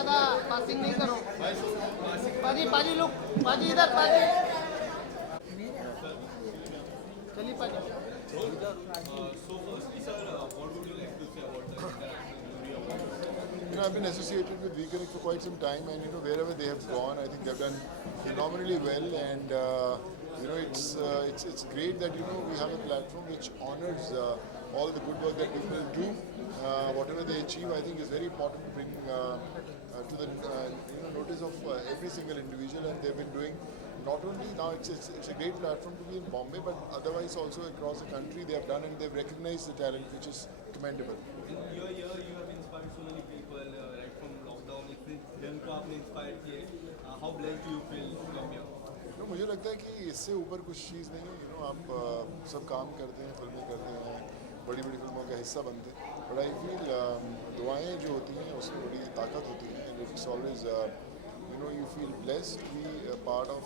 ज़्यादा पासिंग नहीं करो। पाजी पाजी लुक, पाजी इधर, पाजी चलिए पाजी। I've been associated with WeConnect for quite some time, and wherever they have gone, I think they've done phenomenally well. And it's great that we have a platform which honors all the good work that people do. Whatever they achieve, I think is very important to bring to the notice of every single individual, and they've been doing. Not only now, it's a great platform to be in Bombay, but otherwise also across the country they have done, and they've recognized the talent, which is commendable. In your year, you have inspired so many people right from lockdown. जिनको आपने inspire किए, how blessed do you feel to come here? मुझे लगता है कि इससे ऊपर कुछ चीज़ नहीं है। आप सब काम करते हैं, फिल्में करते हैं, बड़ी बड़ी फिल्मों का हिस्सा बनते हैं, बट आई फील दुआएं जो होती हैं उसमें बड़ी ताकत होती है, and it's always you feel blessed to be a part of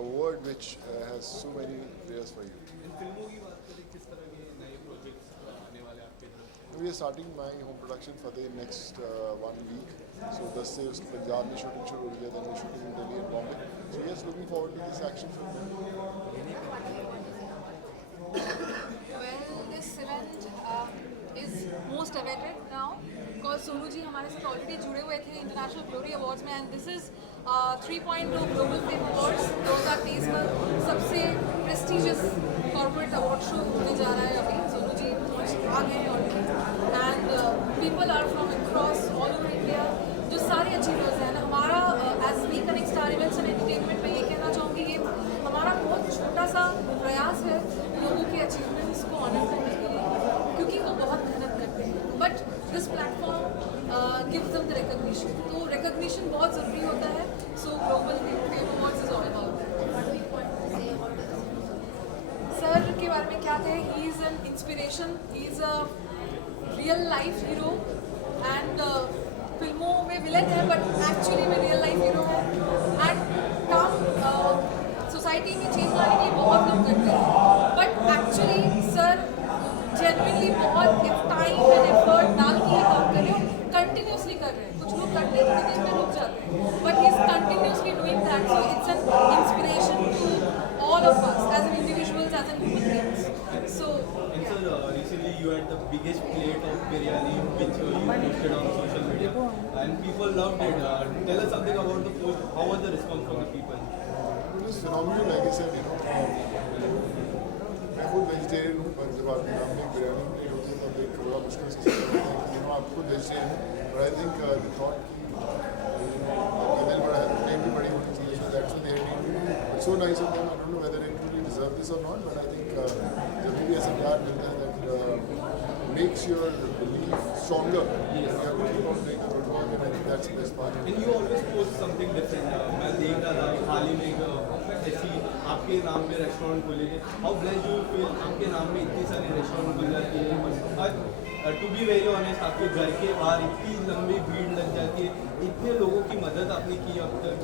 a world which has so many players for you. फिल्मों की बात करें, किस तरह के नए प्रोजेक्ट्स आने वाले आपके तरफ? We are starting my home production for the next 1 week. So 10 से उसकी पंजाब में शूटिंग शुरू हो गया, then we're shooting in Delhi and Bombay. So yes, looking forward to this action film. Well, this event is most awaited now because Sonu ji हमारे साथ already जुड़े हुए थे इंटरनेशनल ग्लोरी अवार्ड्स में, and this is 3.2 global fame awards 2023 का सबसे prestigious corporate award show होने जा रहा है। अभी सोनू जी आ गए हैं already, and people are from across all over India, जो सारे अचीवर्स हैं। हमारा as WeConnect star events and entertainment में ये कहना चाहूँगी, ये हमारा बहुत छोटा सा प्रयास है लोगों के अचीवमेंट्स को ऑनर करने के लिए, क्योंकि वो बहुत मेहनत करते हैं, but this platform gives them the recognition. तो रिकग्निशन बहुत ज़रूरी होता है। सो global fame awards is all about sir के बारे में क्या कहें। He is an inspiration, he is a real life hero, and फिल्मों में विलन है बट एक्चुअली में रियल लाइफ हीरो है, एंड काम सोसाइटी में चेंज लाने के लिए बहुत लोग करते हैं, बट एक्चुअली सर जेन्युइनली बहुत टाइम एंड एफर्ट डाल के ये काम कर रहे हो, कंटिन्यूसली कर रहे हैं। कुछ लोग करते हैं, थोड़ी देर में रुक जाते हैं, but he is continuously doing that. So it's an inspiration to all of us as an individuals, as an human beings. So And sir, recently you had the biggest plate of biryani which you posted on social media, and people loved it. Tell us something about the post. How was the response from the people? It was phenomenal, like I said. मैं खुद vegetarian हूँ, पर जब आपके नाम में biryani plate होती है तब एक बड़ा मुश्किल से होता है कि आप खुद वेजिटेरियन हैं, but I think the thought कि दिल बड़ा है, टाइम भी बड़ी होनी चाहिए, so that's what they are doing. It's so nice of them. I don't know whether they truly deserve this or not, but I think जब भी ऐसा प्यार मिलता है that makes your belief stronger. You have to keep on doing the good work, and I think that's the best part. And you always post something different. मैं देख रहा था हाल ही में ऐसी आपके नाम पे रेस्टोरेंट खोले थे। How blessed you feel आपके नाम में इतनी सारी रेस्टोरेंट खुल जाती है। टू बी वेरी ऑनेस्ट, आपके घर के बाहर इतनी लंबी भीड़ लग जाती है, इतने लोगों की मदद आपने की अब तक,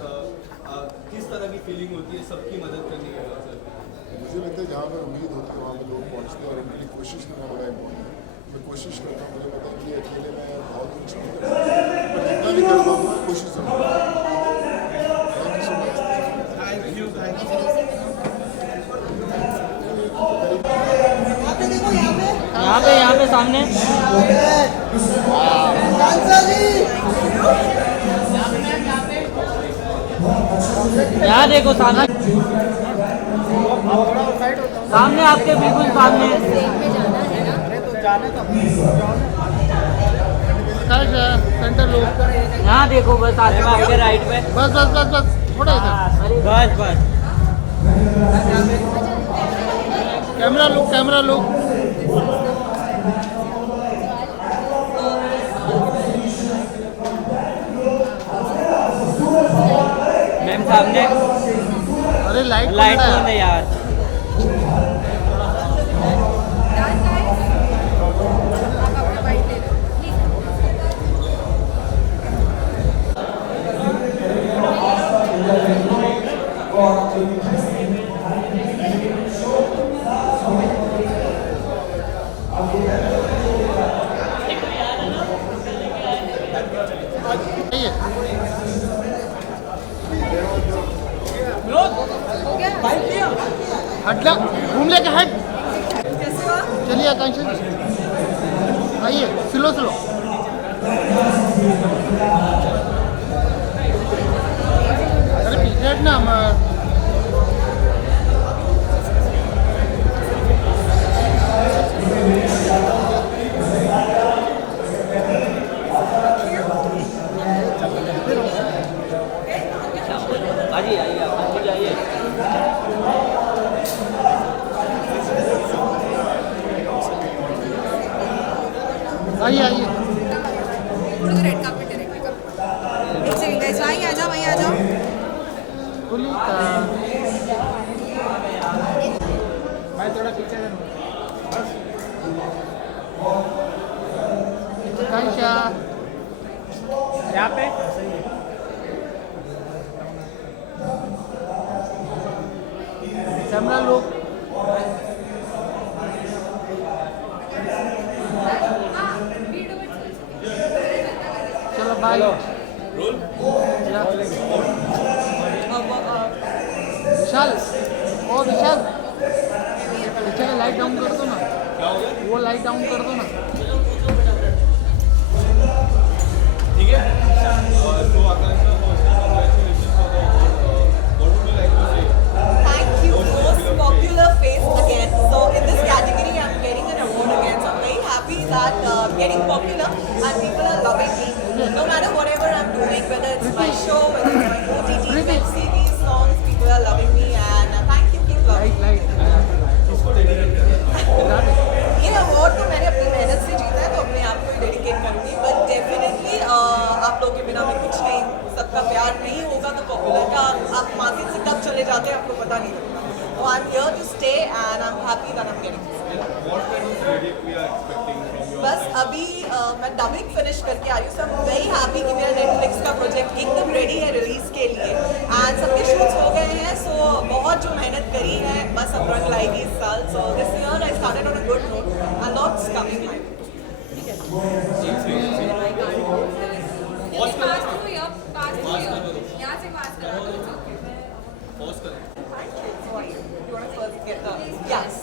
किस तरह की फीलिंग होती है सबकी मदद करने के बाद? सर मुझे लगता है जहाँ पर उम्मीद होती है वहाँ पर लोग पहुँचते हैं, और उनके लिए कोशिश करना बड़ा इम्पोर्टेंट है। मैं कोशिश करता हूँ, मुझे पता है कि अकेले मैं बहुत कुछ नहीं कर सकता, पर जितना भी कर पाऊँगा कोशिश जरूर करूँगा। Thank you so much. यहाँ पे सामने यहाँ देखो, सामने सामने आपके बिल्कुल सामने सेंटर लो। यहाँ देखो, बस आगे आगे राइट पे, बस बस बस बस थोड़ा इधर, बस बस। कैमरा लो। मैम सामने, अरे लाइट ऑन है यार। आइए हो गया? हट जा, घूम लेके हट। कैसे हुआ? चलिए आकांक्षा जी, आइए स्लो स्लो। अरे पीछे हटना। आइए आइए आइए आइए। आइए आइए। थोड़ा सा रेड कार्पेट डायरेक्टली कर। एक सेकंड गाइस, वहीं आ जाओ, वहीं आ जाओ। बोलिए मैं थोड़ा पीछे आकांक्षा यहाँ पे कैमरा लो। चलो बाय। विशाल, ओ विशाल, पीछे का लाइट डाउन कर दो ना। वो लाइट डाउन कर दो ना। ठीक है। तो आकांक्षा, congratulations for the award. What would you like to say? Thank you, most popular face again. So in this category, I'm getting an award again. So I'm very happy that getting popular and people are loving me. No matter whatever I'm doing, whether it's my show, whether it's my OTT, web series, songs, people are loving me and thank you, keep loving me. किसको dedicate करना है? ये award तो मैंने अपनी मेहनत से जीता है तो अपने आप को ही डेडिकेट करूँगी, बट डेफिनेटली आप लोगों के बिना मैं कुछ नहीं, सबका प्यार नहीं होगा तो पॉपुलर का आप मार्केट से कब चले जाते हैं आपको पता नहीं लगता. So I'm here to stay and I'm happy that I'm getting this. What kind of credit we are expecting from your बस side? अभी मैं डबिंग फिनिश करके आ रही हूँ, so I'm very happy कि मेरा नेटफ्लिक्स का प्रोजेक्ट एकदम रेडी है रिलीज के लिए एंड सबके शूट्स हो गए हैं. सो बहुत जो मेहनत करी है बस अब रंग लाएगी इस साल. So this year I started on a good note and lots coming my way. Pause कर पास थ्रू या पास थ्रू यहाँ से पास करा दो. It's okay. Pause करें. How are you? You want to first get the yes.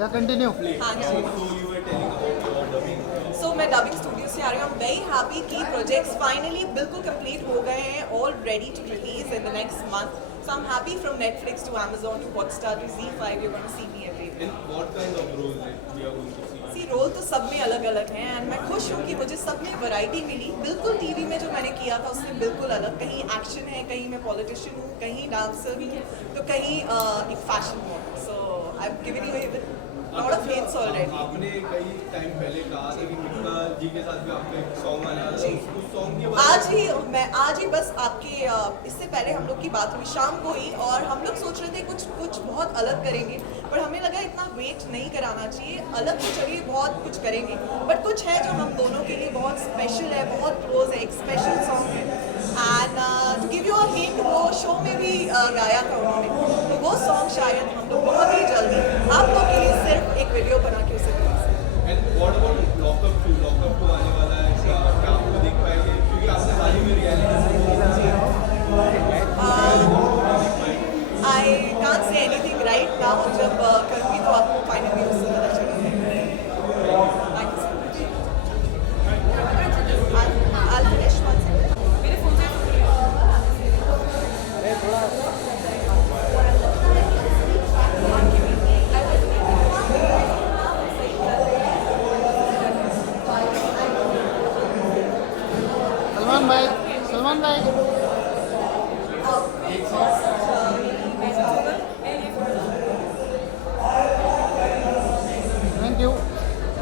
या continue. हाँ जी. So you were telling about your dubbing. सो मैं डबिंग स्टूडियो से आ रही हूँ. आई एम वेरी हैप्पी कि प्रोजेक्ट्स फाइनली बिल्कुल कंप्लीट हो गए हैं, all ready to release in the next month. So I am happy from Netflix to Amazon to Hotstar to ZEE5 you gonna see me everywhere. In what kind of roles we are going to see? See role तो सब में अलग अलग हैं and मैं खुश हूँ कि मुझे सब में वैरायटी मिली. बिल्कुल टीवी में जो मैंने किया था उससे बिल्कुल अलग. कहीं एक्शन है, कहीं मैं पॉलिटिशियन हूँ, कहीं डांसर भी हूँ, तो कहीं एक fashion model. So I am giving you lot of hints already. आपने कई टाइम पहले कहा था कि मित्रा जी के साथ भी आपका एक सॉन्ग आने वाला जी. है. उस सॉन्ग के आज ही बस आपके इससे पहले हम लोग की बात हुई शाम को ही और हम लोग सोच रहे थे कुछ बहुत अलग करेंगे, पर हमें लगा इतना वेट नहीं कराना चाहिए. अलग तो चलिए बहुत कुछ करेंगे, बट कुछ है जो हम दोनों के लिए बहुत स्पेशल है, बहुत क्लोज है, एक स्पेशल सॉन्ग है. And to give you a hint, वो शो में भी गाया था उन्होंने, तो वो सॉन्ग शायद हम लोग बहुत ही जल्दी आप लोग के लिए सिर्फ एक वीडियो बना के उसे release करेंगे. And what about Lockup two? Lockup two आने वाला है, क्या आपको देख पाएंगे? क्योंकि आपने हाल ही में reality I can't say anything right now. जब करूँगी तो आपको फाइनली उससे पता चलेगा. Thank you so much. I'll finish one second. मेरे फोन से सलमान भाई थैंक यू।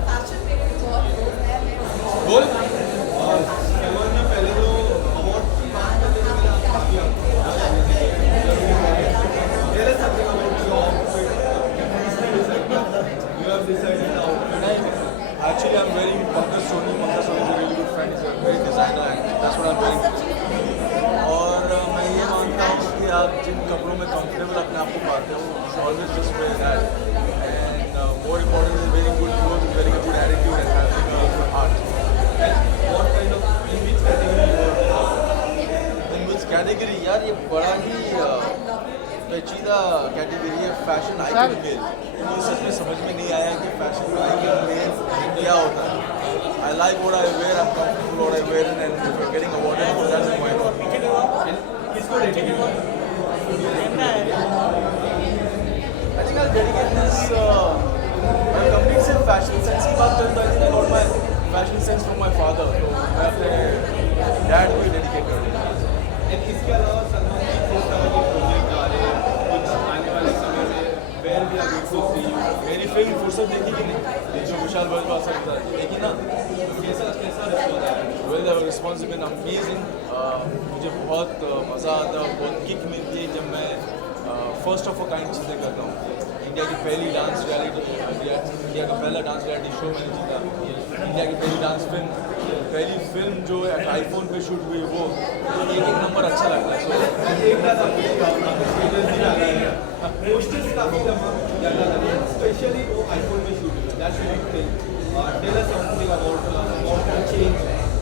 Passion मेरे लिए बहुत close है. मैं बोल. सलमान जी, पहले तो अवार्ड की बात करते हैं, मैंने आपको किया. Tell us something about your outfit. You have decided the outfit. Actually, I'm wearing Pankaj Soni. Pankaj Soni is a really good friend. He's a great designer, and that's what I'm wearing. और मैं ये मानता हूँ कि आप जिन कपड़ों में comfortable अपने आप को पाते हो, you should always just wear that. And more important is wearing good clothes, wearing a good attitude, and having a good heart. Fashion icon male, मुझे सच में समझ में नहीं आया कि फैशन आइकन मेल क्या होता है. I like what I wear, I'm comfortable what I wear, and if you're getting awarded for that, then why not? किसको dedicate I think I'll dedicate this. मैं कंप्लीट सिर्फ फैशन सेंस की बात करूँ तो I think I got my fashion sense from my father. तो मैं अपने डैड को ही डेडिकेट करूँगा. इसके अलावा सलमान जी किस तरह के प्रोजेक्ट आ रहे हैं कुछ आने वाले समय में वेयर भी आर टू सी मेरी फिल्म फुर्सत देखी कि नहीं, जो विशाल भरद्वाज सर था, देखी ना. कैसा रिस्पॉन्स आया well the response been amazing. मुझे बहुत मज़ा आता है, बहुत किक मिलती है जब मैं फर्स्ट ऑफ अ काइंड चीज़ें करता हूँ. इंडिया की पहली डांस रियलिटी, इंडिया का पहला डांस रियलिटी शो मैंने जीता. इंडिया की पहली डांस पहली फिल्म जो आईफोन पे शूट हुई, वो एक नंबर अच्छा लगता है. So, एक बात पोस्टर्स काफ़ी ज़्यादा लगे स्पेशली वो आईफोन में शूट हुआ that's what I think tell us something about change.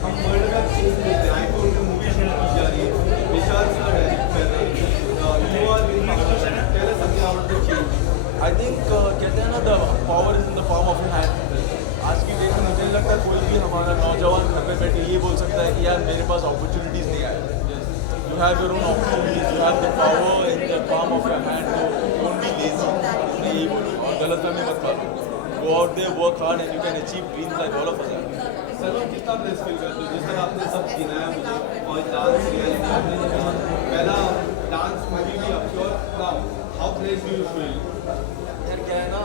हम वर्ल्ड का चेंज देखते हैं. आईफोन में मूवी शूट की जा रही है, विशाल सर डायरेक्ट कर रहे हैं, you are tell us something about the change. I think कहते हैं ना, the power is in the palm of your hand. आज की डेट में मुझे नहीं लगता कोई भी हमारा नौजवान घर में बैठे ये बोल सकता है कि यार मेरे पास अपॉर्चुनिटीज़ नहीं आए. You have your own opportunities, you have the power in the palm of your hand. तो डोंट बी लेजी. मैं यही बोलूँगा, और गलतफहमी मत पालो. Go out there, work hard, and you can achieve dreams like all of us. Salman कितना bless feel करते हो जिस तरह आपने सब गिनाया मुझे और डांस रियलिटी आपने कहा पहला डांस मूवी भी आप sure now how bless do you feel. यार क्या है ना,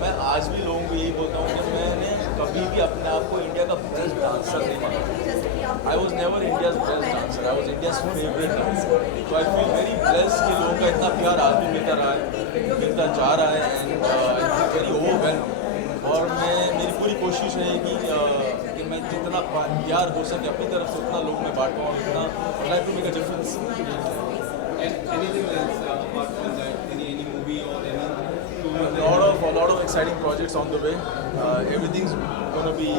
मैं आज भी लोगों को यही बोलता हूँ कि मैंने कभी भी अपने आप को इंडिया का बेस्ट डांसर नहीं माना. I was never India's best dancer, I was India's favourite dancer. तो आई फील वेरी ब्लेस्ड कि लोगों का इतना प्यार आज भी मिलता रहा है, मिलता जा रहा है, एंड वेरी ओवरवेल्म. और मेरी पूरी कोशिश रहेगी कि मैं जितना प्यार हो सके अपनी तरफ से उतना लोग में बांट पाऊँ, उतना try to make a difference. Anything else apart from that any movie और any A lot of exciting projects on the way. Everything's gonna be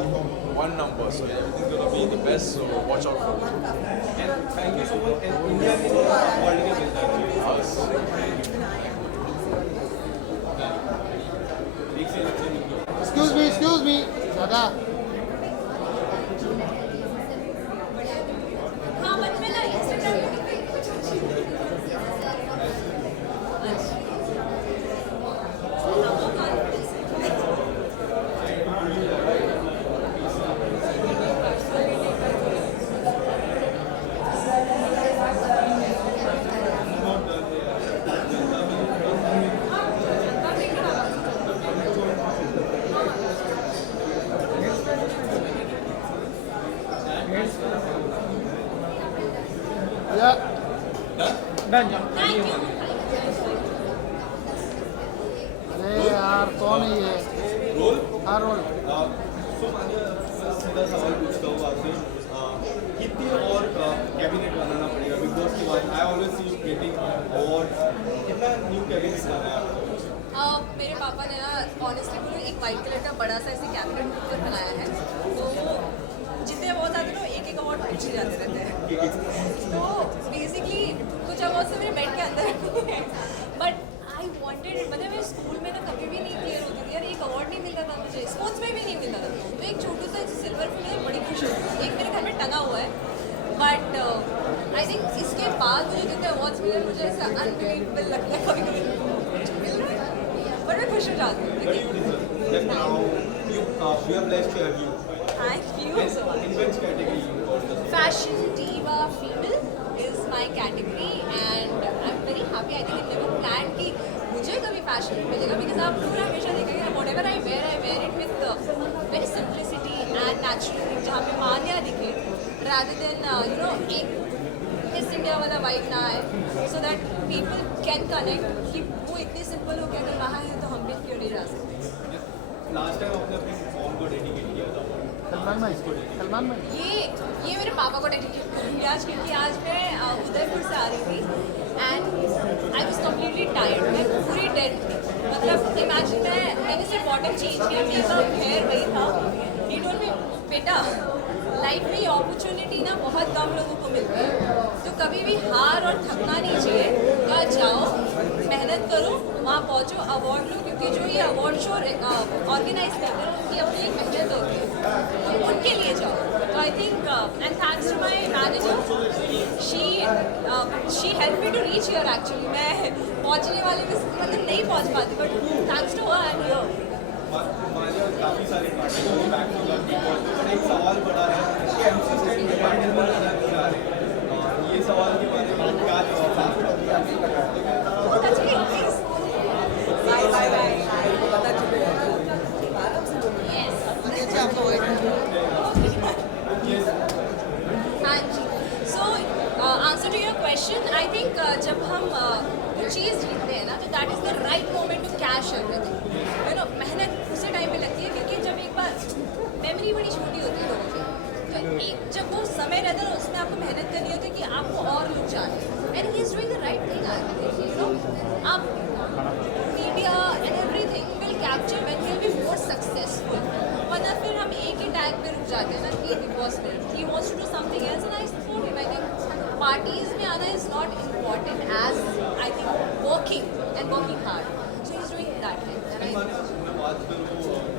one number, so everything's gonna be the best. So watch out for it. And thank you so much. And India के लिए world के मिलता है. Us. एक से अच्छे मिलते हैं. एक्सक्यूज मी दादा. हाँ मत में ना इंस्टाग्राम या डन. अरे यार कौन है ये? रोल हाँ रोल. सो मानिए सीधा सवाल पूछता हूँ आपसे कितनी और कैबिनेट बनाना पड़ेगा बिग बॉस के बाद. I always see you getting award. कितना न्यू कैबिनेट बनाना है आपको. मेरे पापा ने ना ऑनेस्टली बोलो एक वाइट कलर का बड़ा सा ऐसे कैबिनेट ऊपर बनाया है. तो जितने अवार्ड आते हैं ना एक अवार्ड पीछे जाते रहते हैं. तो बेसिकली कुछ अवार्ड से मेरे बेड के अंदर है. बट आई वांटेड मतलब मैं स्कूल में ना कभी भी नहीं क्लियर होती थी यार. एक अवार्ड नहीं मिलता था मुझे, स्पोर्ट्स में भी नहीं मिलता था. तो एक छोटू सा सिल्वर में मुझे बड़ी खुशी होती. एक मेरे घर में टंगा हुआ है. बट आई थिंक इसके बाद मुझे जितने अवार्ड्स मिले मुझे ऐसा अनबिलीवेबल लगता है कभी कभी मिल रहा है. बट मैं खुश हो जाती हूँ. But you deserve. Just now, we are blessed to have you. Thank you so much. In which category you got the Fashion diva female is my category and I'm very happy. I think it never planned कि मुझे कभी fashion में मिलेगा because आप पूरा हमेशा देखेंगे whatever I wear it with very simplicity and naturally जहाँ पे मान्या दिखे rather than एक Miss India वाला vibe ना आए so that people can connect कि वो इतनी simple हो के अगर वहाँ है तो हम भी क्यों नहीं जा सकते. लास्ट टाइम आपने अपने फॉर्म को डेडिकेट किया था. सलमान भाई ये मेरे पापा को डेडिकेट करूँगी आज क्योंकि आज मैं उदयपुर से आ रही थी and I was completely tired. मैं पूरी डेड थी. मतलब इमेजिन मैंने सिर्फ बॉटम चेंज किया, मेरा हेयर वही था. ही टोल्ड मी बेटा लाइफ में ये अपॉर्चुनिटी ना बहुत कम लोगों को मिलती है. तो कभी भी हार और थकना नहीं चाहिए. कल जाओ मेहनत करो वहाँ पहुँचो, अवार्ड लो, क्योंकि जो ये अवार्ड शो ऑर्गेनाइज कर रहे हैं उनकी अपनी एक मेहनत होती है, तो उनके लिए जाओ। तो I think and thanks to my manager, she help me to reach here. Actually मैं पहुँचने वाली मतलब नहीं पहुँच पाती, but thanks to her and here. काफ़ी सारे पार्टी बैक टू लव, एक सवाल बड़ा है कि एमसी स्टैंड में पार्टी बहुत ज़्यादा दिखा रहे हैं, और ये सवाल के बारे में क्या जवाब पता चले प्लीज बाय बाय बाय पता चले हाँ जी। So answer to your question, I think जब हम कोई चीज़ जीतते हैं ना, तो that is the right moment to cash everything, you know. मेहनत उसी टाइम पे लगती है, क्योंकि जब एक बार मेमोरी बड़ी छोटी होती है लोगों की, तो एक जब वो समय रहता है ना, उसमें आपको मेहनत करनी होती है कि आपको और लोग जाने, and he is doing the right thing, you know. आप media and everything will capture when will be more successful, वरना फिर हम एक ही टैग पे रुक जाते हैं ना कि बिग बॉस में he wants to do something else, and I support him. I think parties में आना is not important as I think working and working hard, so he is doing that thing. And I बात करूँ,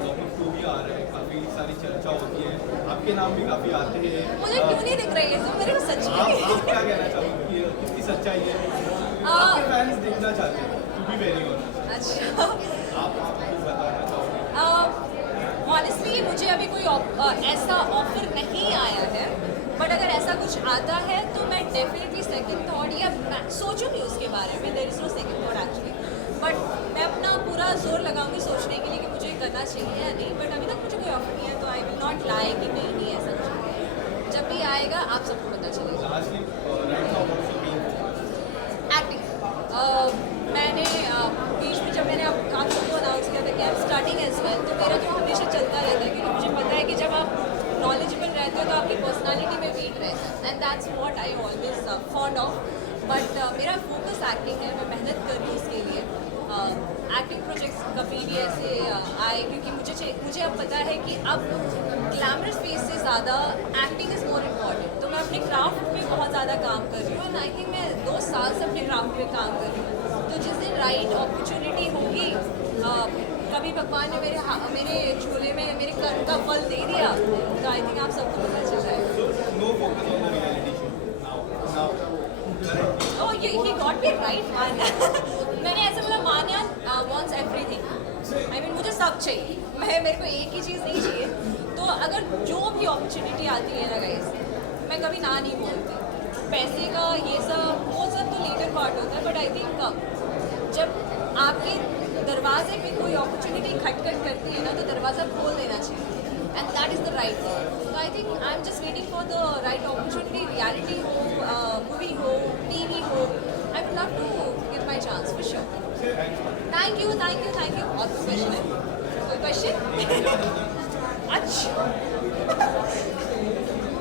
topic 2 भी आ रहा है, काफ़ी सारी चर्चा होती है, आपके नाम भी काफ़ी आते हैं। मुझे क्यों नहीं दिख रही है तो मेरे को सच आप क्या कहना चाहोगे कि कितनी सच्चाई है? आपके फैंस देखना चाहते हैं, टू बी वेरी ऑनेस्ट। अच्छा, आप कुछ बताना चाहोगे? ऑनेस्टली मुझे अभी कोई ऐसा ऑफर नहीं आया है, बट अगर ऐसा कुछ आता है तो मैं डेफिनेटली सेकंड थॉट या सोचूंगी उसके बारे में। There is no second thought actually, but मैं अपना पूरा जोर लगाऊंगी सोचने के लिए कि मुझे करना चाहिए या नहीं। बट अभी तक मुझे कोई ऑफर नहीं है, तो आई विल नॉट लाई कि नहीं ऐसा कुछ नहीं है। जब भी आएगा आप सबको पता चलेगा। Lastly right now what's your main acting, मैंने बीच में जब मैंने आप सबको अनाउंस किया था कि I am starting as well, तो मेरा तो हमेशा चलता रहता है, क्योंकि मुझे पता है कि जब आप नॉलेजेबल रहते हो तो आपकी पर्सनालिटी में वेट रहता है, and that's what I always fond of. But मेरा फोकस एक्टिंग है, मैं मेहनत कर रही हूँ उसके लिए। एक्टिंग प्रोजेक्ट्स कभी भी ऐसे आए, क्योंकि मुझे अब पता है कि अब ग्लैमरस फेस से ज़्यादा एक्टिंग इज़ मोर इम्पॉर्टेंट। तो मैं अपने क्राफ्ट पे बहुत ज़्यादा काम कर रही हूँ, एंड आई थिंक मैं 2 साल से अपने क्राफ्ट पे काम कर रही हूँ। तो जिस दिन राइट अपॉर्चुनिटी होगी, कभी भगवान ने मेरे झोले में मेरे कर्म का फल दे दिया, तो आई थिंक आप सबको पता चल रहा है। No focus on the reality show now Oh, he got me right, man. मैंने ऐसे बोला मान्या wants everything. I mean मुझे सब चाहिए, मेरे को एक ही चीज़ नहीं चाहिए। तो अगर जो भी अपॉर्चुनिटी आती है ना गाइस, मैं कभी ना नहीं बोलती। पैसे का ये सब वो सब तो लेटर पार्ट होता है, बट आई थिंक जब आपके दरवाजे पे कोई अपॉर्चुनिटी खटखट करती है ना, तो दरवाज़ा खोल देना चाहिए, and that is the right thing. तो I think I am just waiting for the right opportunity, reality हो, मूवी हो, टीवी हो, I would love to give my chance for sure. Thank you thank you thank you. और कोई question है? कोई question? अच्छा,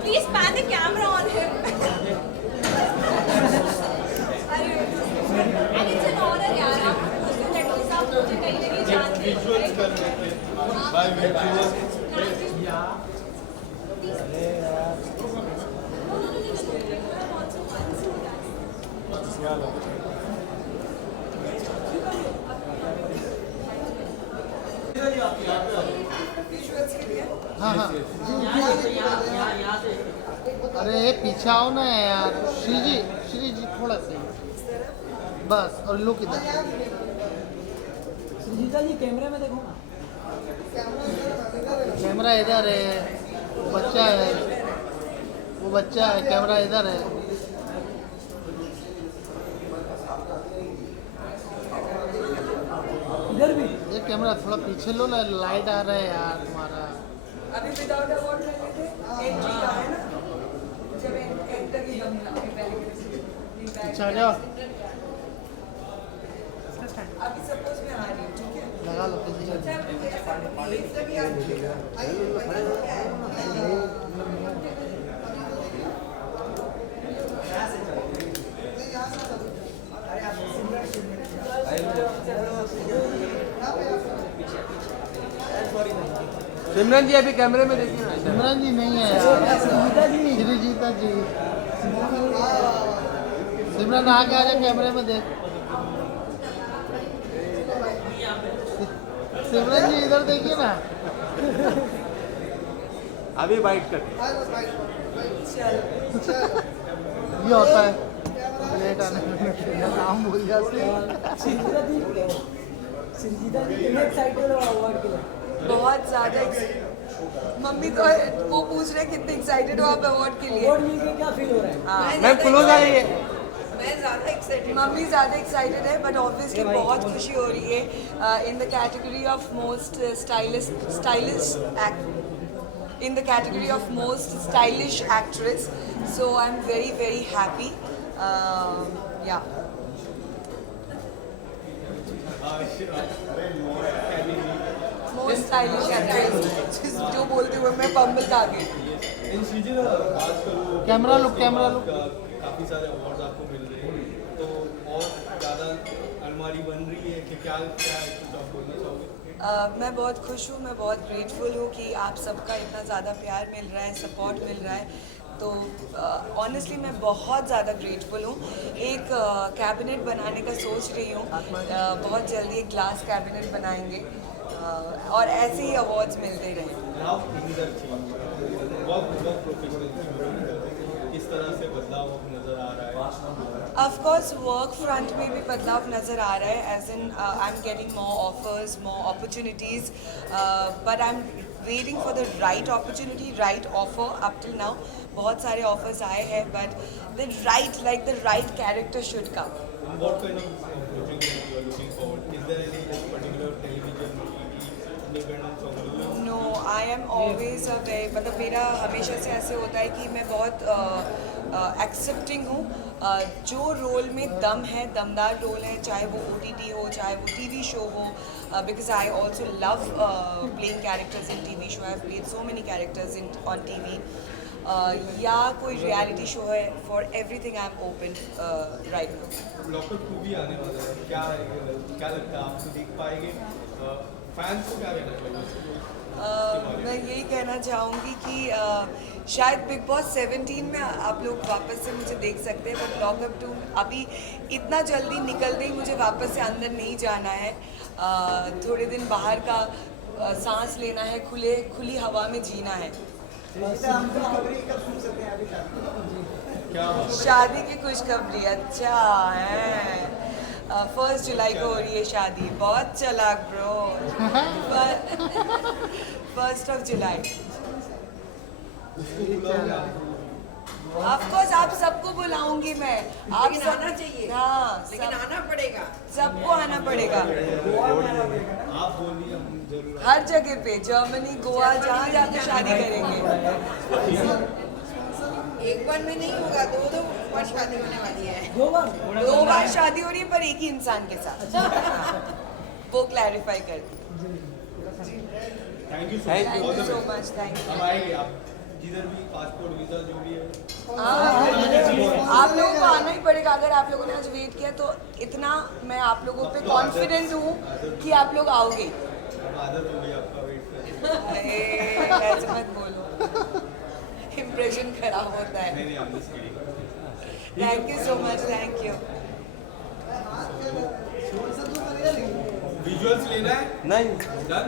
please pan the camera on him. And it's an honour यार, आप मुझे एटलीस्ट आप मुझे कहीं ना कहीं जानते हैं। विजुअल्स कर लेते हैं बाय विजुअल्स। हाँ हाँ, अरे पीछे आओ ना यार। श्री जी थोड़ा सा बस, और लुक इधर। सुजीता जी कैमरे में देखो ना। कैमरा इधर है, वो बच्चा है, वो बच्चा है, कैमरा इधर है। इधर भी ये कैमरा थोड़ा पीछे लो ना, लाइट आ रहा है यार तुम्हारा। अभी विदाउट अवार्ड में थे एंट्री का है ना, जब एंटर की हम पहले अच्छा आ जाओ, अभी सपोज मैं आ रही हूँ, ठीक है? लगा लो किसी सिमरन जी अभी कैमरे में देखिए ना। सिमरन जी नहीं है यार, श्रीजीता जी। सिमरन आके आ जा, कैमरे में देख। सिमरन जी इधर देखिए ना, अभी बाइट कर ये होता है लेट आने में नाम भूल जाते हैं। संजीदा जी कितने एक्साइटेड हो अवार्ड के लिए? बहुत ज़्यादा मम्मी तो वो पूछ रहे कितने एक्साइटेड हो आप अवार्ड के लिए। अवार्ड मिल के क्या फील हो रहा है? हाँ, मैं क्लोज आ रही है। मैं ज़्यादा एक्साइटेड, मम्मी ज़्यादा एक्साइटेड है, बट ऑब्वियसली बहुत खुशी हो रही है in the category of most in the category of most stylish actress, so I'm very happy. Yeah. Most stylish actress, जो बोलते हुए मैं पंबल का गई। इन चीज़ें बात करूँ, कैमरा लुक काफ़ी सारे अवार्ड्स आपको मिल रहे हैं, तो और ज़्यादा अलमारी बन रही है कि क्या क्या कुछ आप बोलना चाहोगे? मैं बहुत खुश हूँ, मैं बहुत ग्रेटफुल हूँ कि आप सबका इतना ज़्यादा प्यार मिल रहा है, सपोर्ट मिल रहा है, तो ऑनेस्टली मैं बहुत ज़्यादा ग्रेटफुल हूँ। एक कैबिनेट बनाने का सोच रही हूँ, बहुत जल्दी एक ग्लास कैबिनेट बनाएंगे और ऐसे ही अवार्ड्स मिलते रहें। बहुत प्रोफेशनल किस तरह से बदलाव नज़र आ रहा है? Of course, work front में भी बदलाव नज़र आ रहा है, as in I'm getting more offers, more opportunities, but I'm waiting for the right opportunity, right offer. Up till now, बहुत सारे offers आए हैं, but the right character should come. And what kind of project you are looking forward? Is there any particular television, TV, independent song? No, I am always a very, मतलब मेरा हमेशा से ऐसे होता है कि मैं बहुत एक्सेप्टिंग हूँ, जो रोल में दम है, दमदार रोल है, चाहे वो OTT हो, चाहे वो TV शो हो, because I also love playing characters in TV show. I have played so many characters on TV. या कोई रियलिटी शो है, for everything I am open right now. Lockup 2 भी आने वाला है, क्या लगता है आपको देख पाएंगे? फैंस को क्या कहना चाहिए? मैं यही कहना चाहूँगी कि शायद बिग बॉस 17 में आप लोग वापस से मुझे देख सकते हैं, बट लॉकअप 2 अभी इतना जल्दी निकलते ही मुझे वापस से अंदर नहीं जाना है। थोड़े दिन बाहर का सांस लेना है, खुली हवा में जीना है। शादी की खुशखबरी, अच्छा है, 1 जुलाई को हो रही है शादी। बहुत चालाक ब्रो। 1 जुलाई। ऑफ कोर्स आप सबको बुलाऊंगी मैं। आप सब आना चाहिए। हाँ, लेकिन आना पड़ेगा, सबको आना पड़ेगा। आप बोलिए, हम जरूर हर जगह पे, जर्मनी, गोवा, जहाँ जाके शादी करेंगे। एक बार में नहीं होगा, 2 बार शादी होने वाली है। 2 बार शादी हो रही है, पर एक ही इंसान के साथ। वो क्लैरिफाई कर दी। Thank you thank you so much, thank you. हम आएंगे, आप जिधर भी पासपोर्ट वीज़ा जो भी है। आप लोगों को आना ही पड़ेगा। अगर आप लोगों ने आज वेट किया तो इतना मैं आप लोगों पे कॉन्फिडेंट हूँ कि आप लोग आओगे। आदत हो गई आपका वेट करने। अरे ऐसे मत बोलो, इम्प्रेशन खराब होता है। नहीं, I'm just kidding. Thank you so much, thank you. Visuals लेना है? नहीं डन।